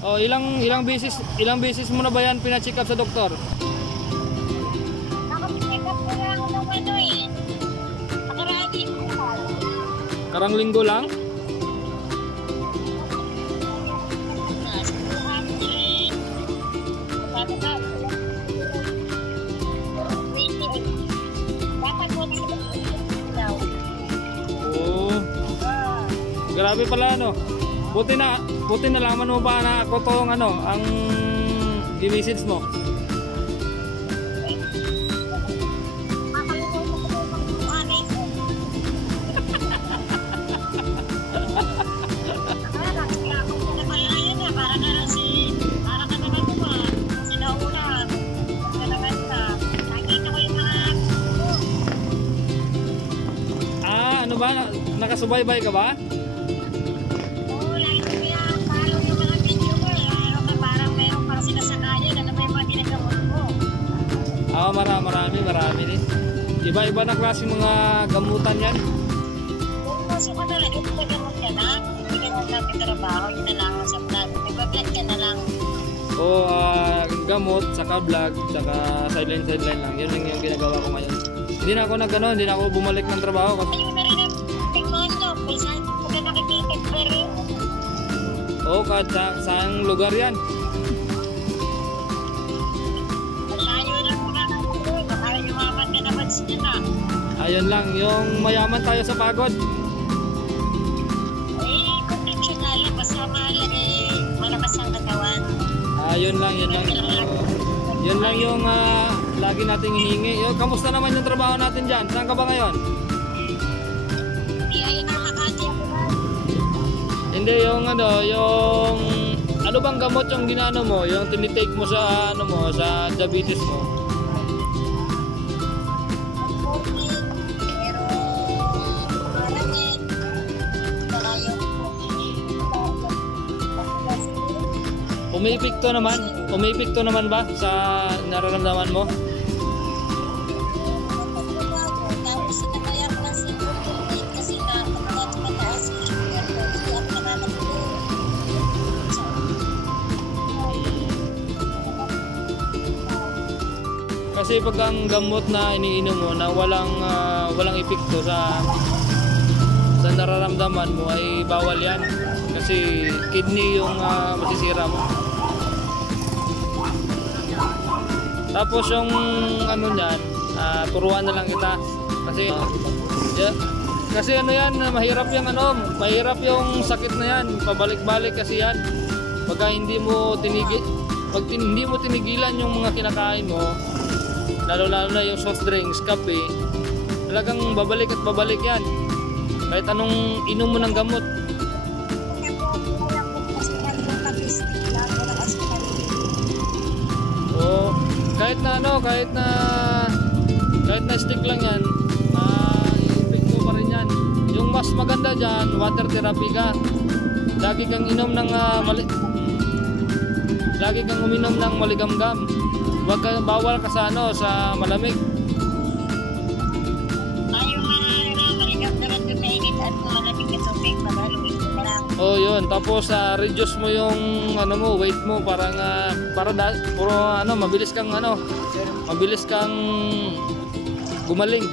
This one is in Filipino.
Oh, ilang beses mo na ba yan pina-check up sa doktor? Nakapicheck up ko lang nung ano eh. Nakaraan linggo lang. Karang linggo lang? Oh. Grabe pala ano. Buti na laman mo pa na ako tong ano, ang i-message mo. Ah, ano ba? Nakasubaybay ka ba? Oo, marami din. Iba-iba na klase mga gamutan yan. Kung puso ka talaga, gamot ka na. Hindi ka na natin trabaho, yun na lang sa vlog. Nagpa-vlog ka na lang. Oo, gamot, saka vlog, saka sideline lang. Yan lang yung ginagawa ko ngayon. Hindi na ako bumalik ng trabaho. Ayun na rin ang tingnan mo, minsan pagka nakikita pa rin. Oo, kahit saang lugar yan. Ayun lang, yung mayaman tayo sa pagod. Eh, conventional lang, basta mahalaga eh, malakas ang katawan. Yun lang. Yun lang yung lagi nating hinihingi. Kamusta naman yung trabaho natin dyan? Saan ka ba ngayon? Ayun ang Makati ako ba? Hindi, yung ano bang gamot yung ginano mo? Yung tinitake mo sa sa diabetes mo? Umipikto naman ba sa nararamdaman mo? Tapos sinakaya ko ng siguro kasi mataas yung sugar ko. Hindi ako nakakatulog. Kasi pag ang gamot na iniinom mo na walang epekto sa nararamdaman mo ay bawal yan. Kasi kidney yung masisira mo. Tapos yung ano niyan, turuan na lang kita. Kasi ano yan, mahirap yung sakit na yan, pabalik-balik kasi yan. Pag hindi mo tinigilan yung mga kinakain mo, lalo na yung soft drinks, kape, talagang babalik at babalik yan. Kahit anong inom mo ng gamot. Oh, kahit na stick lang yan, i-epekto pa rin yan. Yung mas maganda dyan, water therapy ka. Lagi kang uminom ng maligamgam. Bawal ka sa sa malamig. Oh, yun. Tapos reduce mo yung weight mo para mabilis kang gumaling.